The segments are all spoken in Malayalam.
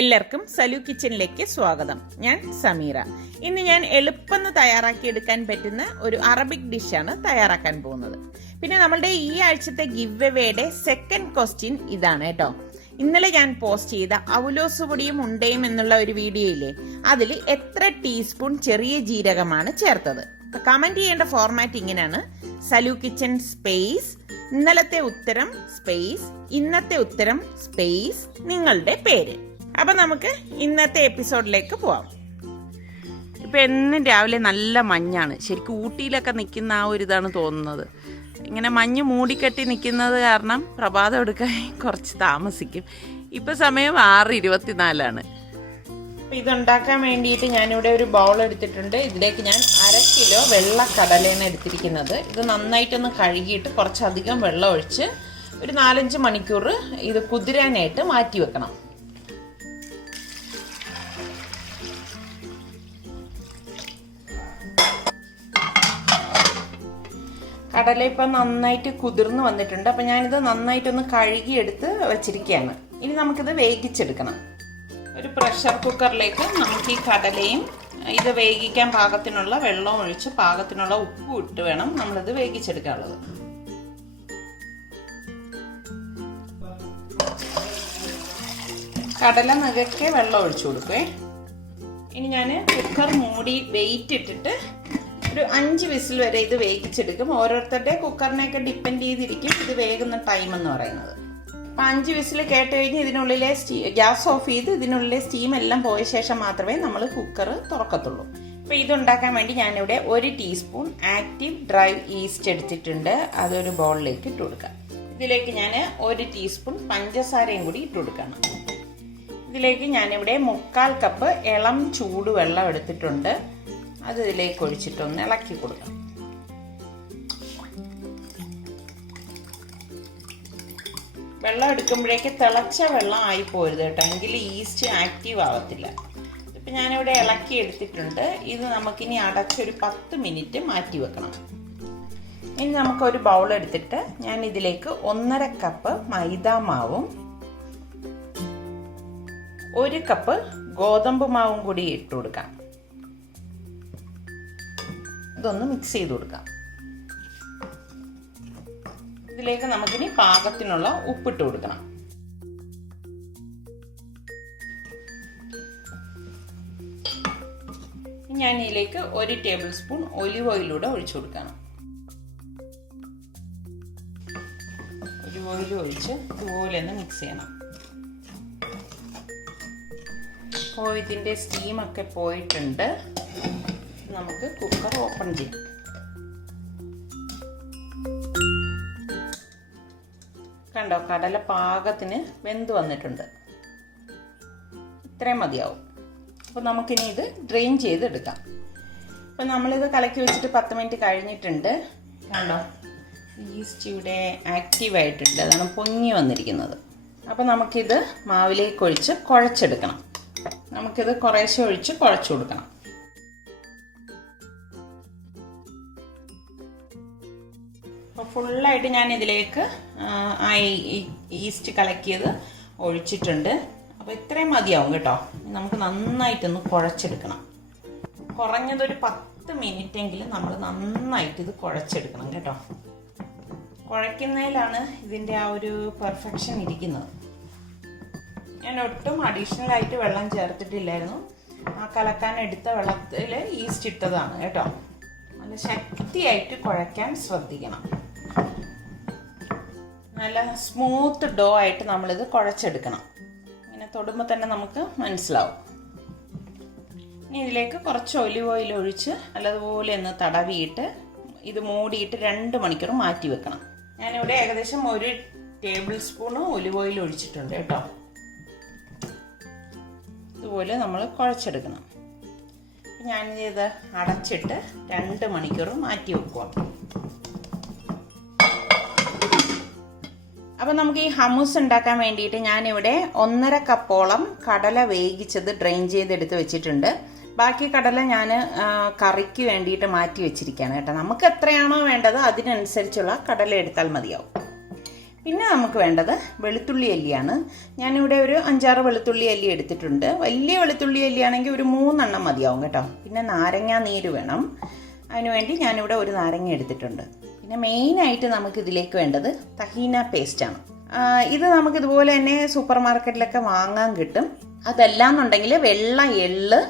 എല്ലാവർക്കും സലു കിച്ചണിലേക്ക് സ്വാഗതം. ഞാൻ സമീറ. ഇന്ന് ഞാൻ എളുപ്പം തയ്യാറാക്കിയെടുക്കാൻ പറ്റുന്ന ഒരു അറബിക് ഡിഷാണ് തയ്യാറാക്കാൻ പോകുന്നത്. പിന്നെ നമ്മളുടെ ഈ ആഴ്ചത്തെ ഗിവ് എവേയുടെ സെക്കൻഡ് ക്വസ്റ്റ്യൻ ഇതാണ് കേട്ടോ. ഇന്നലെ ഞാൻ പോസ്റ്റ് ചെയ്ത അവലോസ് പൊടിയും ഉണ്ടയും എന്നുള്ള ഒരു വീഡിയോ ഇല്ലേ, അതിൽ എത്ര ടീസ്പൂൺ ചെറിയ ജീരകമാണ് ചേർത്തത്? കമന്റ് ചെയ്യേണ്ട ഫോർമാറ്റ് ഇങ്ങനെയാണ്: സലു കിച്ചൺ സ്പേസ് ഇന്നലത്തെ ഉത്തരം സ്പേസ് ഇന്നത്തെ ഉത്തരം സ്പേസ് നിങ്ങളുടെ പേര്. അപ്പൊ നമുക്ക് ഇന്നത്തെ എപ്പിസോഡിലേക്ക് പോവാം. ഇപ്പൊ എന്നും രാവിലെ നല്ല മഞ്ഞാണ്. ശരിക്കും ഊട്ടിയിലൊക്കെ നിൽക്കുന്ന ആ ഒരു ഇതാണ് തോന്നുന്നത്. ഇങ്ങനെ മഞ്ഞ് മൂടിക്കെട്ടി നിൽക്കുന്നത് കാരണം പ്രഭാതം എടുക്കാൻ കുറച്ച് താമസിക്കും. ഇപ്പൊ സമയം 6:24. ഇതുണ്ടാക്കാൻ വേണ്ടിയിട്ട് ഞാനിവിടെ ഒരു ബൗൾ എടുത്തിട്ടുണ്ട്. ഇതിലേക്ക് ഞാൻ 1/2 കിലോ വെള്ള കടലയാണ് എടുത്തിരിക്കുന്നത്. ഇത് നന്നായിട്ടൊന്ന് കഴുകിയിട്ട് കുറച്ചധികം വെള്ളം ഒഴിച്ച് ഒരു 4-5 മണിക്കൂർ ഇത് കുതിരാനായിട്ട് മാറ്റി വെക്കണം. കടല ഇപ്പം നന്നായിട്ട് കുതിർന്ന് വന്നിട്ടുണ്ട്. അപ്പം ഞാനിത് നന്നായിട്ടൊന്ന് കഴുകിയെടുത്ത് വെച്ചിരിക്കുകയാണ്. ഇനി നമുക്കിത് വേവിച്ചെടുക്കണം. ഒരു പ്രഷർ കുക്കറിലേക്ക് നമുക്ക് ഈ കടലയും ഇത് വേവിക്കാൻ പാകത്തിനുള്ള വെള്ളവും ഒഴിച്ച് പാകത്തിനുള്ള ഉപ്പും ഇട്ട് വേണം നമ്മളിത് വേവിച്ചെടുക്കാനുള്ളത്. കടല നികക്കെ വെള്ളം ഒഴിച്ചു കൊടുക്കുവേ. ഇനി ഞാൻ കുക്കർ മൂടി വെയിറ്റ് ഇട്ടിട്ട് ഒരു 5 വിസിൽ വരെ ഇത് വേവിച്ചെടുക്കും. ഓരോരുത്തരുടെ കുക്കറിനെയൊക്കെ ഡിപ്പെൻഡ് ചെയ്തിരിക്കും ഇത് വേകുന്ന ടൈം എന്ന് പറയുന്നത്. അപ്പം 5 വിസിൽ കേട്ട് കഴിഞ്ഞ് ഇതിനുള്ളിലെ ഗ്യാസ് ഓഫ് ചെയ്ത് ഇതിനുള്ളിലെ സ്റ്റീം എല്ലാം പോയ ശേഷം മാത്രമേ നമ്മൾ കുക്കർ തുറക്കത്തുള്ളൂ. അപ്പോൾ ഇതുണ്ടാക്കാൻ വേണ്ടി ഞാനിവിടെ 1 ടീസ്പൂൺ ആക്റ്റീവ് ഡ്രൈ ഈസ്റ്റ് എടുത്തിട്ടുണ്ട്. അതൊരു ബൗളിലേക്ക് ഇട്ട് കൊടുക്കാം. ഇതിലേക്ക് ഞാൻ 1 ടീസ്പൂൺ പഞ്ചസാരയും കൂടി ഇട്ട് കൊടുക്കണം. ഇതിലേക്ക് ഞാനിവിടെ 1/4 കപ്പ് ഇളം ചൂടുവെള്ളം എടുത്തിട്ടുണ്ട്. അത് ഇതിലേക്ക് ഒഴിച്ചിട്ടൊന്ന് ഇളക്കി കൊടുക്കാം. വെള്ളം എടുക്കുമ്പോഴേക്ക് തിളച്ച വെള്ളം ആയി പോരുത് കേട്ടോ, എങ്കിൽ ഈസ്റ്റ് ആക്റ്റീവ് ആവത്തില്ല. ഇപ്പം ഞാനിവിടെ ഇളക്കി എടുത്തിട്ടുണ്ട്. ഇത് നമുക്കിനി അടച്ചൊരു 10 മിനിറ്റ് മാറ്റി വെക്കണം. ഇനി നമുക്കൊരു ബൗൾ എടുത്തിട്ട് ഞാൻ ഇതിലേക്ക് 1/2 കപ്പ് മൈദാ മാവും 1 കപ്പ് ഗോതമ്പ് മാവും കൂടി ഇട്ട് കൊടുക്കാം. ഇതൊന്ന് മിക്സ് ചെയ്ത് കൊടുക്കാം. ഇതിലേക്ക് നമുക്കിനി പാകത്തിനുള്ള ഉപ്പിട്ട് കൊടുക്കണം. ഞാൻ ഇതിലേക്ക് 1 ടേബിൾ സ്പൂൺ ഒലിവ് ഓയിലൂടെ ഒഴിച്ചു കൊടുക്കണം. ഒലിവ് ഓയിൽ ഒഴിച്ച് ഇതുപോലെ ഒന്ന് മിക്സ് ചെയ്യണം. അപ്പോൾ ഇതിൻ്റെ സ്റ്റീമൊക്കെ പോയിട്ടുണ്ട്. നമുക്ക് കുക്കർ ഓപ്പൺ ചെയ്യാം. കണ്ടോ, കടല പാകത്തിന് വെന്ത് വന്നിട്ടുണ്ട്. ഇത്രയും മതിയാവും. അപ്പോൾ നമുക്കിനി ഇത് ഡ്രെയിൻ ചെയ്തെടുക്കാം. അപ്പോൾ നമ്മളിത് കലക്കി വെച്ചിട്ട് 10 മിനിറ്റ് കഴിഞ്ഞിട്ടുണ്ട്. കണ്ടോ, ഈസ്റ്റ് ഇവിടെ ആക്റ്റീവായിട്ടുണ്ട്. അതാണ് പൊങ്ങി വന്നിരിക്കുന്നത്. അപ്പോൾ നമുക്കിത് മാവിലേക്ക് ഒഴിച്ച് കുഴച്ചെടുക്കണം. നമുക്കിത് കുറേശ്ശെ ഒഴിച്ച് കുഴച്ചു കൊടുക്കണം. ഫുള്ളായിട്ട് ഞാൻ ഇതിലേക്ക് ഈസ്റ്റ് കലക്കിയത് ഒഴിച്ചിട്ടുണ്ട്. അപ്പോൾ ഇത്രയും മതിയാവും കേട്ടോ. നമുക്ക് നന്നായിട്ടൊന്ന് കുഴച്ചെടുക്കണം. കുറഞ്ഞതൊരു 10 മിനിറ്റെങ്കിലും നമ്മൾ നന്നായിട്ട് ഇത് കുഴച്ചെടുക്കണം കേട്ടോ. കുഴയ്ക്കുന്നതിലാണ് ഇതിൻ്റെ ആ ഒരു പെർഫെക്ഷൻ ഇരിക്കുന്നത്. ഞാൻ ഒട്ടും അഡീഷണൽ ആയിട്ട് വെള്ളം ചേർത്തിട്ടില്ലായിരുന്നു. ആ കലക്കാൻ എടുത്ത വെള്ളത്തിൽ ഈസ്റ്റ് ഇട്ടതാണ് കേട്ടോ. നല്ല ശക്തിയായിട്ട് കുഴയ്ക്കാൻ ശ്രദ്ധിക്കണം. നല്ല സ്മൂത്ത് ഡോ ആയിട്ട് നമ്മളിത് കുഴച്ചെടുക്കണം. ഇങ്ങനെ തൊടുമ്പോൾ തന്നെ നമുക്ക് മനസ്സിലാവും. ഇനി ഇതിലേക്ക് കുറച്ച് ഒലിവ് ഓയിൽ ഒഴിച്ച് നല്ലതുപോലെ ഒന്ന് തടവിയിട്ട് ഇത് മൂടിയിട്ട് 2 മണിക്കൂർ മാറ്റി വെക്കണം. ഞാനിവിടെ ഏകദേശം 1 ടേബിൾ സ്പൂണ് ഒലിവ് ഓയിൽ ഒഴിച്ചിട്ടുണ്ട് കേട്ടോ. ഇതുപോലെ നമ്മൾ കുഴച്ചെടുക്കണം. ഞാനിത് അടച്ചിട്ട് 2 മണിക്കൂർ മാറ്റി വെക്കുക. അപ്പോൾ നമുക്ക് ഈ ഹമ്മൂസ് ഉണ്ടാക്കാൻ വേണ്ടിയിട്ട് ഞാനിവിടെ 1/2 കപ്പോളം കടല വേവിച്ചത് ഡ്രെയിൻ ചെയ്തെടുത്ത് വെച്ചിട്ടുണ്ട്. ബാക്കി കടല ഞാൻ കറിക്ക് വേണ്ടിയിട്ട് മാറ്റി വെച്ചിരിക്കുകയാണ് കേട്ടോ. നമുക്ക് എത്രയാണോ വേണ്ടത് അതിനനുസരിച്ചുള്ള കടല എടുത്താൽ മതിയാവും. പിന്നെ നമുക്ക് വേണ്ടത് വെളുത്തുള്ളി അല്ലിയാണ്. ഞാനിവിടെ ഒരു 5-6 വെളുത്തുള്ളി അല്ലി എടുത്തിട്ടുണ്ട്. വലിയ വെളുത്തുള്ളി അല്ലിയാണെങ്കിൽ ഒരു 3 എണ്ണം മതിയാവും കേട്ടോ. പിന്നെ നാരങ്ങ നീര് വേണം. അതിനുവേണ്ടി ഞാനിവിടെ ഒരു നാരങ്ങ എടുത്തിട്ടുണ്ട്. പിന്നെ മെയിനായിട്ട് നമുക്ക് ഇതിലേക്ക് വേണ്ടത് തഹീന പേസ്റ്റാണ്. ഇത് നമുക്ക് ഇതുപോലെ തന്നെ സൂപ്പർ മാർക്കറ്റിലൊക്കെ വാങ്ങാൻ കിട്ടും. അതല്ലാന്നുണ്ടെങ്കിൽ വെള്ള എള്ള്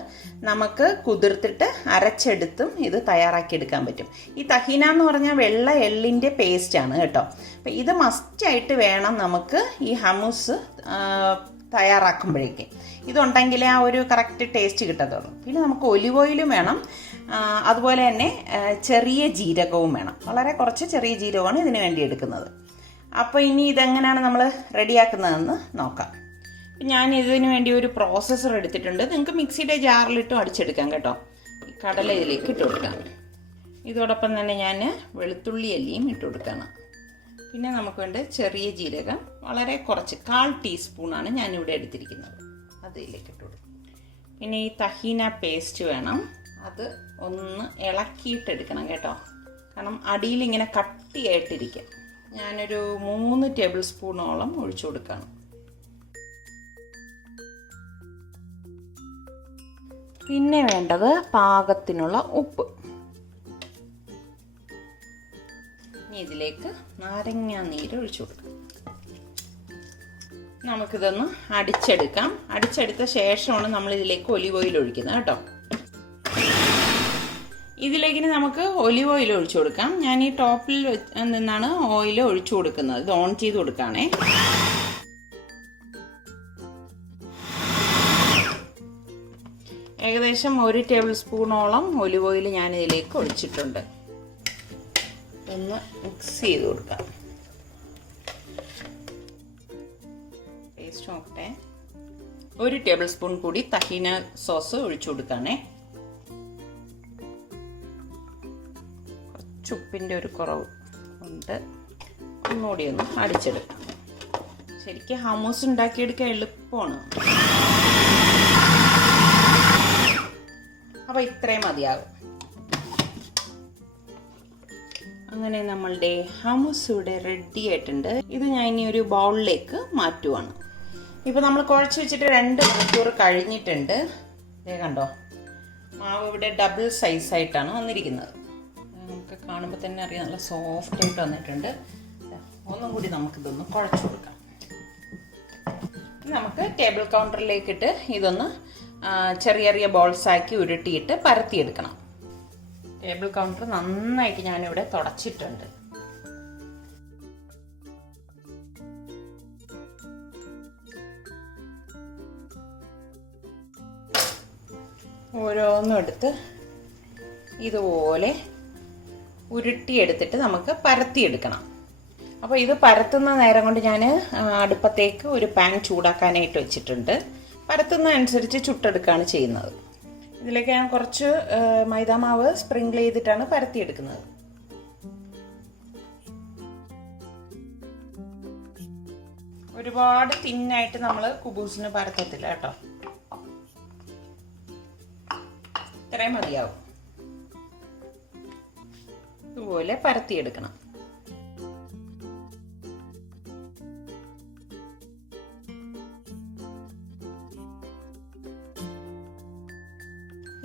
നമുക്ക് കുതിർത്തിട്ട് അരച്ചെടുത്തും ഇത് തയ്യാറാക്കിയെടുക്കാൻ പറ്റും. ഈ തഹീന എന്ന് പറഞ്ഞാൽ വെള്ള എള്ളിൻ്റെ പേസ്റ്റാണ് കേട്ടോ. അപ്പം ഇത് മസ്റ്റായിട്ട് വേണം നമുക്ക് ഈ ഹമ്മൂസ് തയ്യാറാക്കുമ്പോഴേക്ക്. ഇതുണ്ടെങ്കിലേ ആ ഒരു കറക്റ്റ് ടേസ്റ്റ് കിട്ടത്തുള്ളൂ. പിന്നെ നമുക്ക് ഒലിവ് ഓയിലും വേണം. അതുപോലെ തന്നെ ചെറിയ ജീരകവും വേണം. വളരെ കുറച്ച് ചെറിയ ജീരകമാണ് ഇതിന് വേണ്ടി എടുക്കുന്നത്. അപ്പോൾ ഇനി ഇതെങ്ങനെയാണ് നമ്മൾ റെഡിയാക്കുന്നതെന്ന് നോക്കാം. ഞാൻ ഇതിന് വേണ്ടി ഒരു പ്രോസസ്സർ എടുത്തിട്ടുണ്ട്. നിങ്ങൾക്ക് മിക്സിയുടെ ജാറിലിട്ടും അടിച്ചെടുക്കാം കേട്ടോ. കടല ഇതിലേക്ക് ഇട്ട് കൊടുക്കാം. ഇതോടൊപ്പം തന്നെ ഞാൻ വെളുത്തുള്ളി അല്ലിയും ഇട്ട് കൊടുക്കണം. പിന്നെ നമുക്ക് വേണ്ട ചെറിയ ജീരകം വളരെ കുറച്ച് 1/4 ടീസ്പൂണാണ് ഞാനിവിടെ എടുത്തിരിക്കുന്നത്. അതിലേക്ക് ഇട്ട് കൊടുക്കും. പിന്നെ ഈ തഹീന പേസ്റ്റ് വേണം. അത് ഒന്ന് ഇളക്കിയിട്ടെടുക്കണം കേട്ടോ. കാരണം അടിയിൽ ഇങ്ങനെ കട്ടിയായിട്ടിരിക്കും. ഞാനൊരു 3 ടേബിൾ സ്പൂണോളം ഒഴിച്ചു കൊടുക്കണം. പിന്നെ വേണ്ടത് പാകത്തിനുള്ള ഉപ്പ്. ഇനി ഇതിലേക്ക് നാരങ്ങ നീര് ഒഴിച്ചു കൊടുക്കാം. നമുക്കിതൊന്ന് അടിച്ചെടുക്കാം. അടിച്ചെടുത്ത ശേഷമാണ് നമ്മൾ ഇതിലേക്ക് ഒലിവ് ഓയിൽ ഒഴിക്കുന്നത് കേട്ടോ. ഇതിലേക്ക് നമുക്ക് ഒലിവ് ഓയിൽ ഒഴിച്ചു കൊടുക്കാം. ഞാൻ ഈ ടോപ്പിൽ നിന്നാണ് ഓയിൽ ഒഴിച്ചു കൊടുക്കുന്നത്. ഇത് ഓൺ ചെയ്ത് കൊടുക്കുകയാണേ. ഏകദേശം 1 ടേബിൾ സ്പൂണോളം ഒലിവ് ഓയിൽ ഞാൻ ഇതിലേക്ക് ഒഴിച്ചിട്ടുണ്ട്. ഒന്ന് മിക്സ് ചെയ്ത് കൊടുക്കാം. ടേസ്റ്റ് നോക്കട്ടെ. 1 ടേബിൾ സ്പൂൺ കൂടി തഹീന സോസ് ഒഴിച്ചു കൊടുക്കാനേ. കുറച്ച് ഉപ്പിൻ്റെ ഒരു കുറവ് ഉണ്ട്. ഒന്നുകൂടി ഒന്ന് അടിച്ചെടുക്കാം. ശരിക്കും ഹമ്മൂസ് ഉണ്ടാക്കിയെടുക്കാൻ എളുപ്പമാണ്. അപ്പോൾ ഇത്രയും മതിയാകും. അങ്ങനെ നമ്മളുടെ ഹമ്മൂസ് ഇവിടെ റെഡി ആയിട്ടുണ്ട്. ഇത് ഞാൻ ഇനി ഒരു ബൗളിലേക്ക് മാറ്റുവാണ്. ഇപ്പോൾ നമ്മൾ കുഴച്ച് വെച്ചിട്ട് 2 മണിക്കൂർ കഴിഞ്ഞിട്ടുണ്ട്. ഇതേ കണ്ടോ, മാവ് ഇവിടെ ഡബിൾ സൈസായിട്ടാണ് വന്നിരിക്കുന്നത്. നമുക്ക് കാണുമ്പോൾ തന്നെ അറിയാം നല്ല സോഫ്റ്റ് ആയിട്ട് വന്നിട്ടുണ്ട്. ഒന്നും കൂടി നമുക്കിതൊന്ന് കുഴച്ച് കൊടുക്കാം. നമുക്ക് ടേബിൾ കൗണ്ടറിലേക്കിട്ട് ഇതൊന്ന് ചെറിയ ചെറിയ ബോൾസാക്കി ഉരുട്ടിയിട്ട് പരത്തിയെടുക്കണം. ടേബിൾ കൗണ്ടർ നന്നായിട്ട് ഞാനിവിടെ തുടച്ചിട്ടുണ്ട്. ഓരോന്നും എടുത്ത് ഇതുപോലെ ഉരുട്ടിയെടുത്തിട്ട് നമുക്ക് പരത്തിയെടുക്കണം. അപ്പോൾ ഇത് പരത്തുന്ന നേരം കൊണ്ട് ഞാൻ അടുപ്പത്തേക്ക് ഒരു പാൻ ചൂടാക്കാനായിട്ട് വെച്ചിട്ടുണ്ട്. പരത്തുന്നതനുസരിച്ച് ചുട്ടെടുക്കുകയാണ് ചെയ്യുന്നത്. ഇതിലേക്ക് ഞാൻ കുറച്ച് മൈദാമാവ് സ്പ്രിങ്കിൾ ചെയ്തിട്ടാണ് പരത്തിയെടുക്കുന്നത്. ഒരുപാട് തിന്നായിട്ട് നമ്മൾ കുബൂസിന് പരത്തത്തില്ല കേട്ടോ. ഇത്രയും മതിയാവും. ഇതുപോലെ പരത്തിയെടുക്കണം.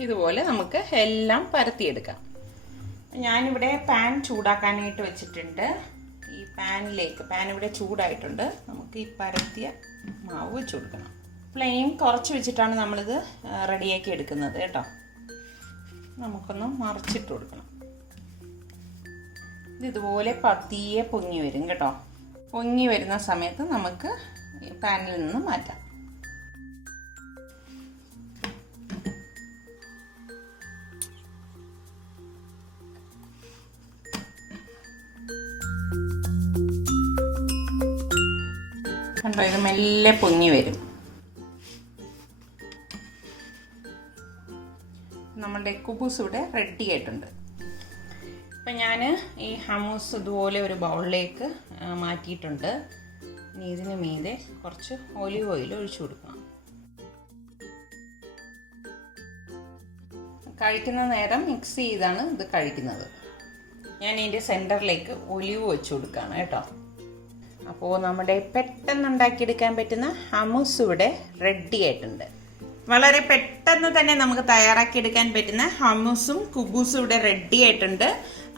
ഇതുപോലെ നമുക്ക് എല്ലാം പരത്തിയെടുക്കാം. ഞാനിവിടെ പാൻ ചൂടാക്കാനായിട്ട് വെച്ചിട്ടുണ്ട്. ഈ പാൻ ഇവിടെ ചൂടായിട്ടുണ്ട്. നമുക്ക് ഈ പരത്തിയ മാവ് വെച്ച് കൊടുക്കണം. ഫ്ലെയിം കുറച്ച് വെച്ചിട്ടാണ് നമ്മളിത് റെഡിയാക്കി എടുക്കുന്നത് കേട്ടോ. നമുക്കൊന്ന് മറിച്ചിട്ട് കൊടുക്കണം. ഇതുപോലെ പതിയെ പൊങ്ങി വരും കേട്ടോ. പൊങ്ങി വരുന്ന സമയത്ത് നമുക്ക് പാനിൽ നിന്ന് മാറ്റാം. കണ്ടോ, ഇത് മെല്ലെ പൊങ്ങി വരും. നമ്മളുടെ കുബൂസ് ഇവിടെ റെഡി ആയിട്ടുണ്ട്. അപ്പം ഞാൻ ഈ ഹമ്മൂസ് ഇതുപോലെ ഒരു ബൗളിലേക്ക് മാറ്റിയിട്ടുണ്ട്. ഇനി ഇതിന് മീതെ കുറച്ച് ഒലിവ് ഓയിൽ ഒഴിച്ചു കൊടുക്കണം. കഴിക്കുന്ന നേരം മിക്സ് ചെയ്താണ് ഇത് കഴിക്കുന്നത്. ഞാൻ ഇതിൻ്റെ സെൻറ്ററിലേക്ക് ഒലിവ് വെച്ച് കൊടുക്കുകയാണ് കേട്ടോ. അപ്പോൾ നമ്മുടെ പെട്ടെന്ന് ഉണ്ടാക്കിയെടുക്കാൻ പറ്റുന്ന ഹമ്മൂസ് ഇവിടെ റെഡി ആയിട്ടുണ്ട്. വളരെ പെട്ടെന്ന് തന്നെ നമുക്ക് തയ്യാറാക്കിയെടുക്കാൻ പറ്റുന്ന ഹമ്മൂസും കുബൂസും ഇവിടെ റെഡി ആയിട്ടുണ്ട്.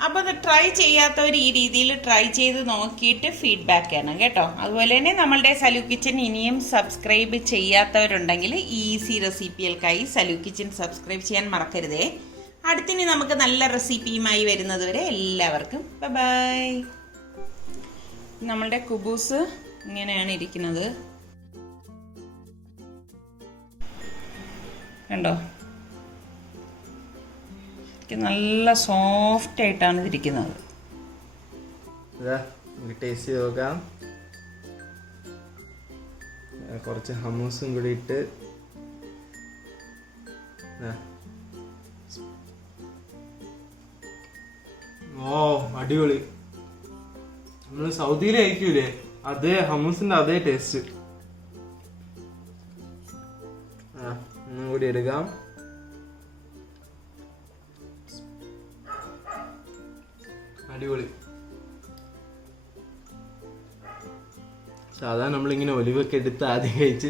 അപ്പോൾ അത് ട്രൈ ചെയ്യാത്തവർ ഈ രീതിയിൽ ട്രൈ ചെയ്ത് നോക്കിയിട്ട് ഫീഡ്ബാക്ക് ചെയ്യണം കേട്ടോ. അതുപോലെ തന്നെ നമ്മളുടെ സലു കിച്ചൻ ഇനിയും സബ്സ്ക്രൈബ് ചെയ്യാത്തവരുണ്ടെങ്കിൽ ഈസി റെസിപ്പികൾക്കായി സലു കിച്ചൻ സബ്സ്ക്രൈബ് ചെയ്യാൻ മറക്കരുതേ. അടുത്തിനി നമുക്ക് നല്ല റെസിപ്പിയുമായി വരുന്നത് വരെ എല്ലാവർക്കും ബൈ. നമ്മളുടെ കുബൂസ് ഇങ്ങനെയാണ് ഇരിക്കുന്നത് കണ്ടോ. നല്ല സോഫ്റ്റ് ആയിട്ടാണ് ഇതിരിക്കുന്നത്. ടേസ്റ്റ് ചെയ്ത് നോക്കാം. കുറച്ച് ഹമ്മൂസും കൂടി ഇട്ട് ഓ അടിപൊളി. നമ്മള് സൗദിയിലായിരിക്കൂലേ അതേ ഹമ്മൂസിന്റെ അതേ ടേസ്റ്റ്. ഒന്നും കൂടി എടുക്കാം. അടിപൊളി. സാധാരണ നമ്മളിങ്ങനെ ഒലിവൊക്കെ എടുത്ത് ആദ്യം കഴിച്ച്